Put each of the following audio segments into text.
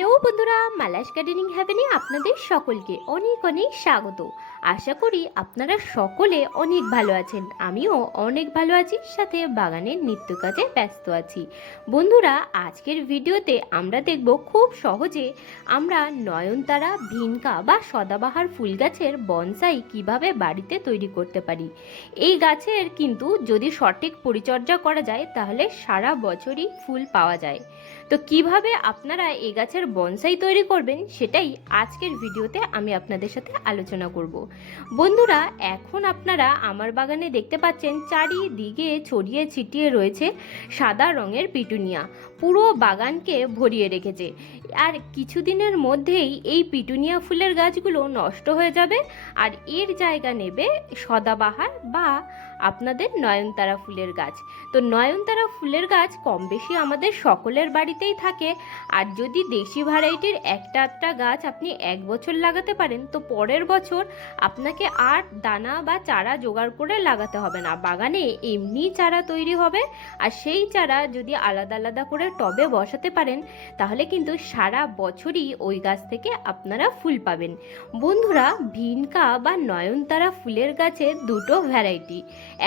Hello বন্ধুরা Mala's gardening হ্যাভেনে আপনাদের সকলকে অনেক অনেক স্বাগত। আশা করি আপনারা সকলে অনেক ভালো আছেন। আমিও অনেক ভালো আছি, সাথে বাগানের নিত্য কাজে ব্যস্ত আছি। বন্ধুরা, আজকের ভিডিওতে আমরা দেখব খুব সহজে আমরা নয়নতারা, ভিনকা বা সদাবাহার ফুল গাছের বনসাই কীভাবে বাড়িতে তৈরি করতে পারি। এই গাছের কিন্তু যদি সঠিক পরিচর্যা করা যায়, তাহলে সারা বছরই ফুল পাওয়া যায়। তো কীভাবে আপনারা এই গাছের বনসাই তৈরি করবেন, সেটাই আজকের ভিডিওতে আমি আপনাদের সাথে আলোচনা করব। বন্ধুরা, এখন আপনারা আমার বাগানে দেখতে পাচ্ছেন চারিদিকে ছড়িয়ে ছিটিয়ে রয়েছে সাদা রঙের পিটুনিয়া। পুরো বাগানকে ভরিয়ে রেখেছে। আর কিছুদিনের মধ্যেই এই পিটুনিয়া ফুলের গাছগুলো নষ্ট হয়ে যাবে আর এর জায়গা নেবে সদাবাহার বা আপনাদের নয়নতারা ফুলের গাছ। তো নয়নতারা ফুলের গাছ কম বেশি আমাদের সকলের বাড়িতেই থাকে। আর যদি দেশি ভ্যারাইটির একটা একটা গাছ আপনি এক বছর লাগাতে পারেন, তো পরের বছর আপনাকে আর দানা বা চারা জোগাড় করে লাগাতে হবে না। বাগানে এমনি চারা তৈরি হবে, আর সেই চারা যদি আলাদা আলাদা করে টবে বসাতে পারেন, তাহলে কিন্তু সারা বছরই ওই গাছ থেকে আপনারা ফুল পাবেন। বন্ধুরা, ভিনকা বা নয়নতারা ফুলের গাছে দুটো ভ্যারাইটি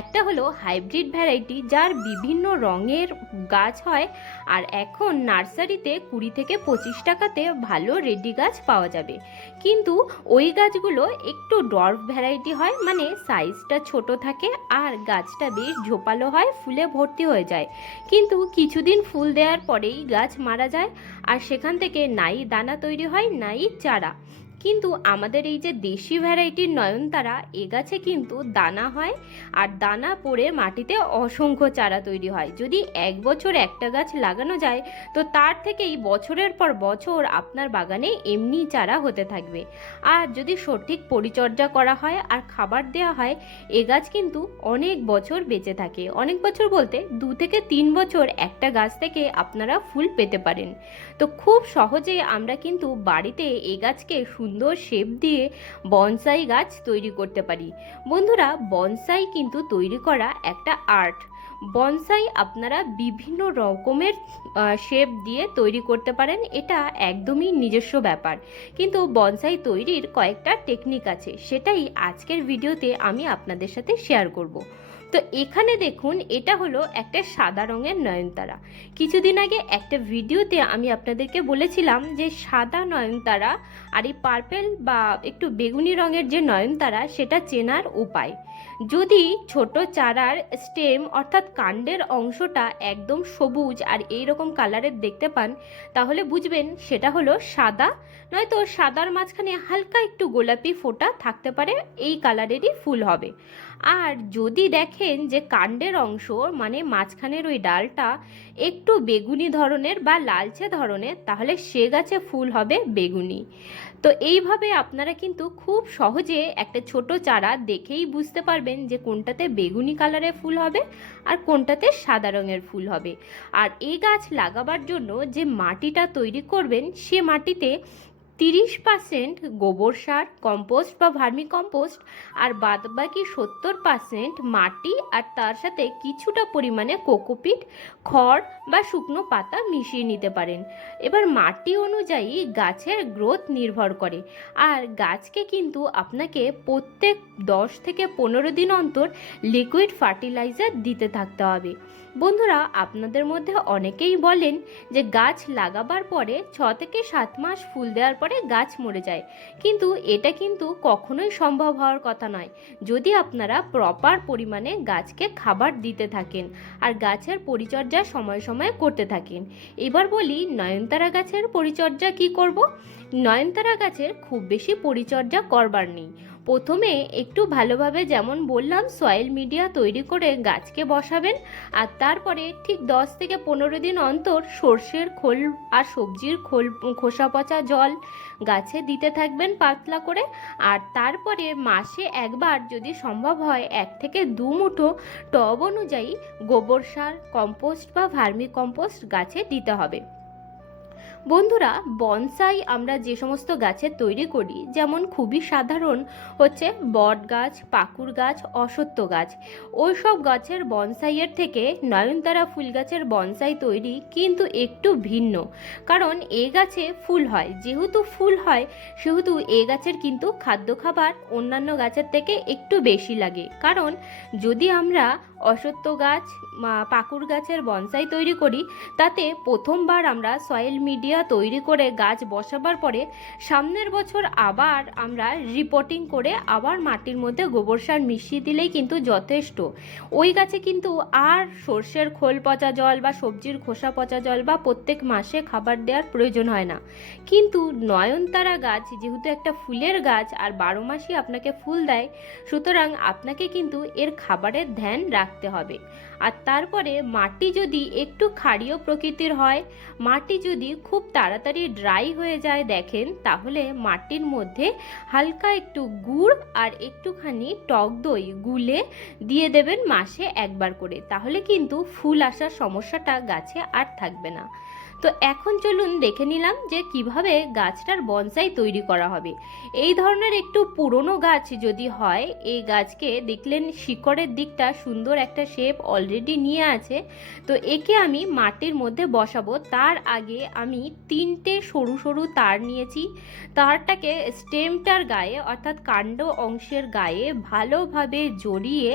একটা হলো হাইব্রিড ভ্যারাইটি যার বিভিন্ন রঙের গাছ হয়, আর এখন নার্সারিতে কুড়ি থেকে পঁচিশ টাকাতে ভালো রেডি গাছ পাওয়া যাবে। কিন্তু ওই গাছগুলো একটু ডর্ফ ভ্যারাইটি হয় মানে সাইজটা ছোট থাকে আর গাছটা বেশ ঝোপালো হয়, ফুলে ভর্তি হয়ে যায়। কিন্তু কিছুদিন ফুল দেওয়ার পরেই গাছ মারা যায়, আর সেখান থেকে নাই দানা তৈরি হয়, নাই চারা। কিন্তু আমাদের এই যে দেশি ভ্যারাইটির নয়নতারা এ গাছে কিন্তু দানা হয় আর দানা পড়ে মাটিতে অসংখ্য চারা তৈরি হয়। যদি এক বছর একটা গাছ লাগানো যায়, তো তার থেকেই বছরের পর বছর আপনার বাগানে এমনি চারা হতে থাকবে। আর যদি সঠিক পরিচর্যা করা হয় আর খাবার দেওয়া হয়, এ গাছ কিন্তু অনেক বছর বেঁচে থাকে। অনেক বছর বলতে দু থেকে তিন বছর একটা গাছ থেকে আপনারা ফুল পেতে পারেন। তো খুব সহজে আমরা কিন্তু বাড়িতে এ গাছকে সুন্দর শেপ দিয়ে বনসাই গাছ তৈরি করতে পারি। বন্ধুরা বনসাই কিন্তু তৈরি করা একটা আর্ট বনসাই আপনারা বিভিন্ন রকমের শেপ দিয়ে তৈরি করতে পারেন, এটা একদমই নিজস্ব ব্যাপার। কিন্তু বনসাই তৈরির কয়েকটা টেকনিক আছে, সেটাই আজকের ভিডিওতে আমি আপনাদের সাথে শেয়ার করব। তো এখানে দেখুন, এটা হলো একটা সাদা রঙের নয়নতারা। কিছুদিন আগে একটা ভিডিওতে আমি আপনাদেরকে বলেছিলাম যে সাদা নয়নতারা আর এই পার্পেল বা একটু বেগুনি রঙের যে নয়নতারা, সেটা চেনার উপায়। যদি ছোট চারার স্টেম অর্থাৎ কাণ্ডের অংশটা একদম সবুজ আর এই রকম কালারের দেখতে পান, তাহলে বুঝবেন সেটা হলো সাদা নয়তো সাদার মাঝখানে হালকা একটু গোলাপি ফোটা থাকতে পারে, এই কালারেরই ফুল হবে। আর যদি দেখেন যে কাণ্ডের অংশ মানে মাঝখানের ওই ডালটা একটু বেগুনি ধরনের বা লালচে ধরনের, তাহলে সে গাছে ফুল হবে বেগুনি। তো এইভাবে আপনারা কিন্তু খুব সহজে একটা ছোট চারা দেখেই বুঝতে পারবেন যে কোনটাতে বেগুনি কালারের ফুল হবে আর কোনটাতে সাদা রঙের ফুল হবে। আর এই গাছ লাগাবার জন্য যে মাটিটা তৈরি করবেন, সে মাটিতে তিরিশ পার্সেন্ট গোবর সার কম্পোস্ট বা ভার্মি কম্পোস্ট আর বাদবাকি সত্তর পার্সেন্ট মাটি আর তার সাথে কিছুটা পরিমাণে কোকোপিট, খড় বা শুকনো পাতা মিশিয়ে নিতে পারেন। এবার মাটি অনুযায়ী গাছের গ্রোথ নির্ভর করে। আর গাছকে কিন্তু আপনাকে প্রত্যেক দশ থেকে পনেরো দিন অন্তর লিকুইড ফার্টিলাইজার দিতে থাকতে হবে। বন্ধুরা, আপনাদের মধ্যে অনেকেই বলেন যে গাছ লাগাবার পরে ছ থেকে সাত মাস ফুল দেওয়ার পরে গাছ মরে যায়। কিন্তু এটা কিন্তু কখনোই সম্ভব হওয়ার কথা নয়। যদি আপনারা প্রপার পরিমাণে গাছকে খাবার দিতে থাকেন আর গাছের পরিচর্যা সময় সময় করতে থাকেন, এবার বলি নয়নতারা গাছের পরিচর্যা কি করব? নয়নতারা গাছের খুব বেশি পরিচর্যা করবার নেই। প্রথমে একটু ভালোভাবে যেমন বললাম সয়েল মিডিয়া তৈরি করে গাছকে বসাবেন আর তারপরে ঠিক দশ থেকে পনেরো দিন অন্তর সর্ষের খোল আর সবজির খোল, খোসা পচা জল গাছে দিতে থাকবেন পাতলা করে। আর তারপরে মাসে একবার যদি সম্ভব হয় এক থেকে দু মুঠো টব অনুযায়ী গোবর সার, কম্পোস্ট বা ভার্মি কম্পোস্ট গাছে দিতে হবে। বন্ধুরা, বনসাই আমরা যে সমস্ত গাছের তৈরি করি, যেমন খুবই সাধারণ হচ্ছে বট গাছ, পাকুর গাছ, অসত্য গাছ। ওই সব গাছের বনসাইয়ের থেকে নয়নতারা ফুল গাছের বনসাই তৈরি কিন্তু একটু ভিন্ন। কারণ এ গাছে ফুল হয়, যেহেতু ফুল হয়, সেহেতু এ গাছের কিন্তু খাদ্য খাবার অন্যান্য গাছের থেকে একটু বেশি লাগে। কারণ যদি আমরা অসত্য গাছ পাকুর গাছের বনসাই তৈরি করি, তাতে প্রথমবার আমরা সয়েল মিডিয়া তৈরি করে গাছ বসাবার পরে সামনের বছর আবার আমরা রিপোর্টিং করে আবার মাটির মধ্যে গোবর সার মিশিয়ে দিলেই কিন্তু যথেষ্ট। ওই গাছে কিন্তু আর সর্ষের খোল পচা জল বা সবজির খোসা পচা জল বা প্রত্যেক মাসে খাবার দেওয়ার প্রয়োজন হয় না। কিন্তু নয়নতারা গাছ যেহেতু একটা ফুলের গাছ আর বারো মাসই আপনাকে ফুল দেয়, সুতরাং আপনাকে কিন্তু এর খাবারের ধ্যান রাখতে হবে। আর তারপরে মাটি যদি একটু ক্ষারীয় প্রকৃতির হয়, মাটি যদি খুব তাড়াতাড়ি ড্রাই হয়ে যায় দেখেন, তাহলে মাটির মধ্যে হালকা একটু গুড় আর একটুখানি টক দই গুলে দিয়ে দেবেন মাসে একবার করে। তাহলে কিন্তু ফুল আসার সমস্যাটা গাছে আর থাকবে না। তো এখন চলুন দেখে নিলাম যে কীভাবে গাছটার বনসাই তৈরি করা হবে। এই ধরনের একটু পুরনো গাছ যদি হয়, এই গাছকে দেখলেন শিকড়ের দিকটা সুন্দর একটা শেপ অলরেডি নিয়ে আছে। তো একে আমি মাটির মধ্যে বসাবো। তার আগে আমি তিনটে সরু সরু তার নিয়েছি। তারটাকে স্টেমটার গায়ে, অর্থাৎ কাণ্ড অংশের গায়ে ভালোভাবে জড়িয়ে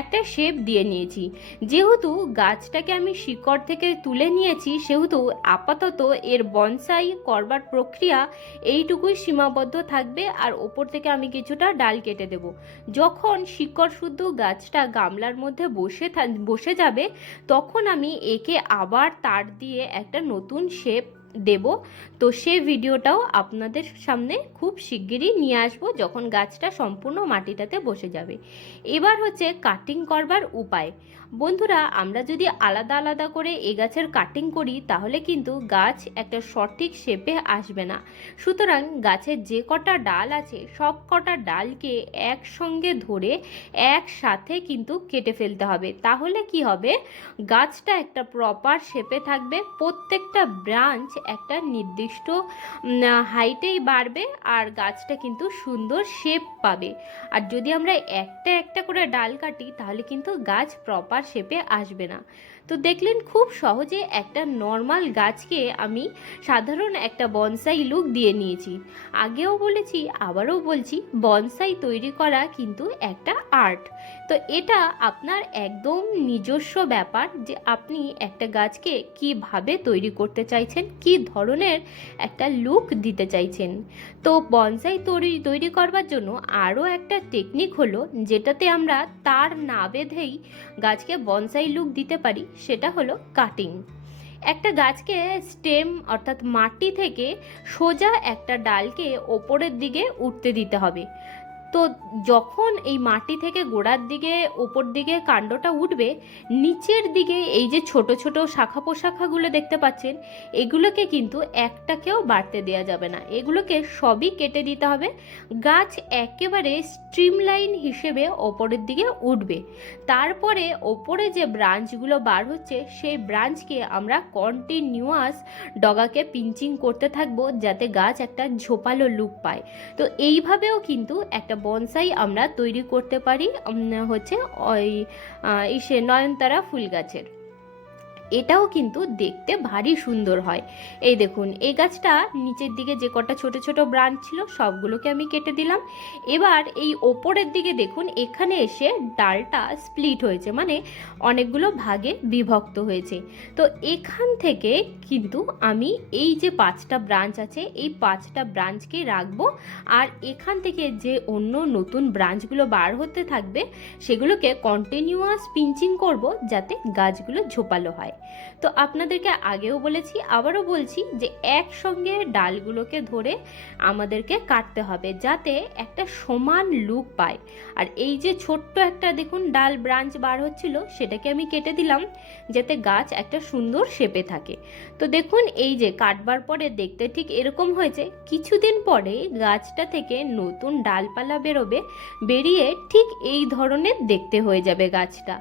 একটা শেপ দিয়ে নিয়েছি। যেহেতু গাছটাকে আমি শিকড় থেকে তুলে নিয়েছি, সেহেতু আপাতত এর বনসাই করবার প্রক্রিয়া এইটুকুই সীমাবদ্ধ থাকবে আর ওপর থেকে আমি কিছুটা ডাল কেটে দেব। যখন শিকড় শুদ্ধ গাছটা গামলার মধ্যে বসে বসে যাবে, তখন আমি একে আবার তার দিয়ে একটা নতুন শেপ দেব। তো সে ভিডিওটাও আপনাদের সামনে খুব শিগগিরই নিয়ে আসব যখন গাছটা সম্পূর্ণ মাটিটাতে বসে যাবে। এবার হচ্ছে কাটিং করবার উপায়। বন্ধুরা, আমরা যদি আলাদা আলাদা করে এ গাছের কাটিং করি, তাহলে কিন্তু গাছ একটা সঠিক শেপে আসবে না। সুতরাং গাছের যে কটা ডাল আছে, সব কটা ডালকে একসঙ্গে ধরে একসাথে কিন্তু কেটে ফেলতে হবে। তাহলে কি হবে? গাছটা একটা প্রপার শেপে থাকবে, প্রত্যেকটা ব্রাঞ্চ একটা নির্দিষ্ট হাইটেই বাড়বে আর গাছটা কিন্তু সুন্দর শেপ পাবে। আর যদি আমরা একটা একটা করে ডাল কাটি, তাহলে কিন্তু গাছ প্রপার শেপে আসবে না। তো দেখলেন খুব সহজে একটা নর্মাল গাছকে আমি সাধারণ একটা বনসাই লুক দিয়ে নিয়েছি। আগেও বলেছি, আবারও বলছি, বনসাই তৈরি করা কিন্তু একটা আর্ট। তো এটা আপনার একদম নিজস্ব ব্যাপার যে আপনি একটা গাছকে কীভাবে তৈরি করতে চাইছেন, কি ধরনের একটা লুক দিতে চাইছেন। তো বনসাই তৈরি তৈরি করবার জন্য আরও একটা টেকনিক হলো, যেটাতে আমরা তার না বেঁধেই গাছকে বনসাই লুক দিতে পারি। সেটা হলো কাটিং একটা গাছকে স্টেম অর্থাৎ মাটি থেকে সোজা একটা ডালকে ওপরের দিকে উঠতে দিতে হবে। তো যখন এই মাটি থেকে গোড়ার দিকে, ওপর দিকে কাণ্ডটা উঠবে, নিচের দিকে এই যে ছোট ছোট শাখা পোশাখাগুলো দেখতে পাচ্ছেন, এগুলোকে কিন্তু একটাকেও বাড়তে দেওয়া যাবে না। এগুলোকে সবই কেটে দিতে হবে। গাছ একেবারে স্ট্রিমলাইন হিসেবে ওপরের দিকে উঠবে। তারপরে ওপরে যে ব্রাঞ্চগুলো বার হচ্ছে, সেই ব্রাঞ্চকে আমরা কন্টিনিউয়াস ডগাকে পিঞ্চিং করতে থাকব, যাতে গাছ একটা ঝোপালো লুক পায়। তো এইভাবেও কিন্তু একটা বনসাই আমরা তৈরি করতে পারি হচ্ছে ওই ইসে নয়নতারা ফুল গাছের এটাও কিন্তু দেখতে ভারী সুন্দর হয়। এই দেখুন, এই গাছটা নিচের দিকে যে কটা ছোট ছোট ব্রাঞ্চ ছিল, সবগুলোকে আমি কেটে দিলাম। এবার এই ওপরের দিকে দেখুন, এখানে এসে ডালটা স্প্লিট হয়েছে মানে অনেকগুলো ভাগে বিভক্ত হয়েছে। তো এখান থেকে কিন্তু আমি এই যে পাঁচটা ব্রাঞ্চ আছে, এই পাঁচটা ব্রাঞ্চকে রাখব। আর এখান থেকে যে অন্য নতুন ব্রাঞ্চগুলো বার হতে থাকবে, সেগুলোকে কন্টিনিউয়াস পিঞ্চিং করব, যাতে গাছগুলো ঝোপালো হয়। তো আপনাদেরকে আগেও বলেছি, আবারও বলছি যে একসঙ্গে ডালগুলোকে ধরে আমাদেরকে কাটতে হবে যাতে একটা সমান লুক পায়। আর এই যে ছোট্ট একটা দেখুন ডাল ব্রাঞ্চ বার হচ্ছিল, সেটাকে আমি কেটে দিলাম যাতে গাছ একটা সুন্দর শেপে থাকে। তো দেখুন এই যে কাটবার পরে দেখতে ঠিক এরকম হয়েছে, কিছুদিন পরে গাছটা থেকে নতুন ডালপালা বেরোবে, বেরিয়ে ঠিক এই ধরনের দেখতে হয়ে যাবে গাছটা।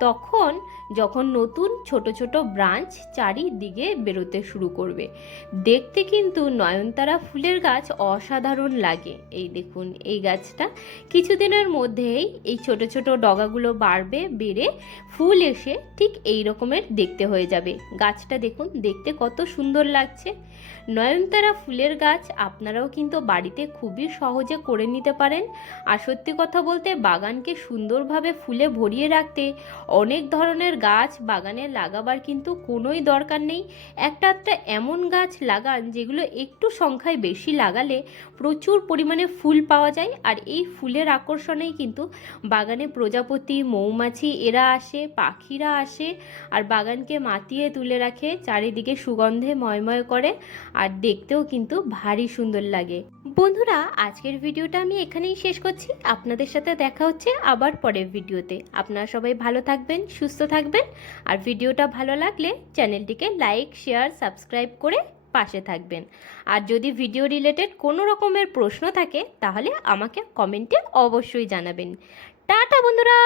তখন যখন নতুন ছোট ছোট ব্রাঞ্চ চারিদিকে বেরোতে শুরু করবে। দেখতে কিন্তু নয়নতারা ফুলের গাছ অসাধারণ লাগে। এই দেখুন, এই গাছটা কিছুদিনের মধ্যেই এই ছোট ছোট ডগাগুলো বাড়বে, বেড়ে ফুল এসে ঠিক এই রকমের দেখতে হয়ে যাবে। গাছটা দেখুন, দেখতে কত সুন্দর লাগছে। নয়নতারা ফুলের গাছ আপনারাও কিন্তু বাড়িতে খুবই সহজে করে নিতে পারেন। আর সত্যি কথা বলতে বাগানকে সুন্দরভাবে ফুলে ভরিয়ে রাখতে অনেক ধরনের গাছ বাগানে লাগাবার কিন্তু কোনোই দরকার নেই। একটা একটা এমন গাছ লাগান যেগুলো একটু সংখ্যায় বেশি লাগালে প্রচুর পরিমাণে ফুল পাওয়া যায়। আর এই ফুলের আকর্ষণেই কিন্তু বাগানে প্রজাপতি, মৌমাছি এরা আসে, পাখিরা আসে আর বাগানকে মাতিয়ে তুলে রাখে, চারিদিকে সুগন্ধে ময়ময় করে আর দেখতেও কিন্তু ভারী সুন্দর লাগে। বন্ধুরা, আজকের ভিডিওটা আমি এখানেই শেষ করছি। আপনাদের সাথে দেখা হচ্ছে আবার পরের ভিডিওতে। আপনারা সবাই ভালো থাকবেন, সুস্থ থাকবেন। আর ভিডিওটা ভালো লাগলে চ্যানেলটিকে লাইক, শেয়ার, সাবস্ক্রাইব করে পাশে থাকবেন। আর যদি ভিডিও রিলেটেড কোনো রকমের প্রশ্ন থাকে, তাহলে আমাকে কমেন্টে অবশ্যই জানাবেন। টাটা বন্ধুরা!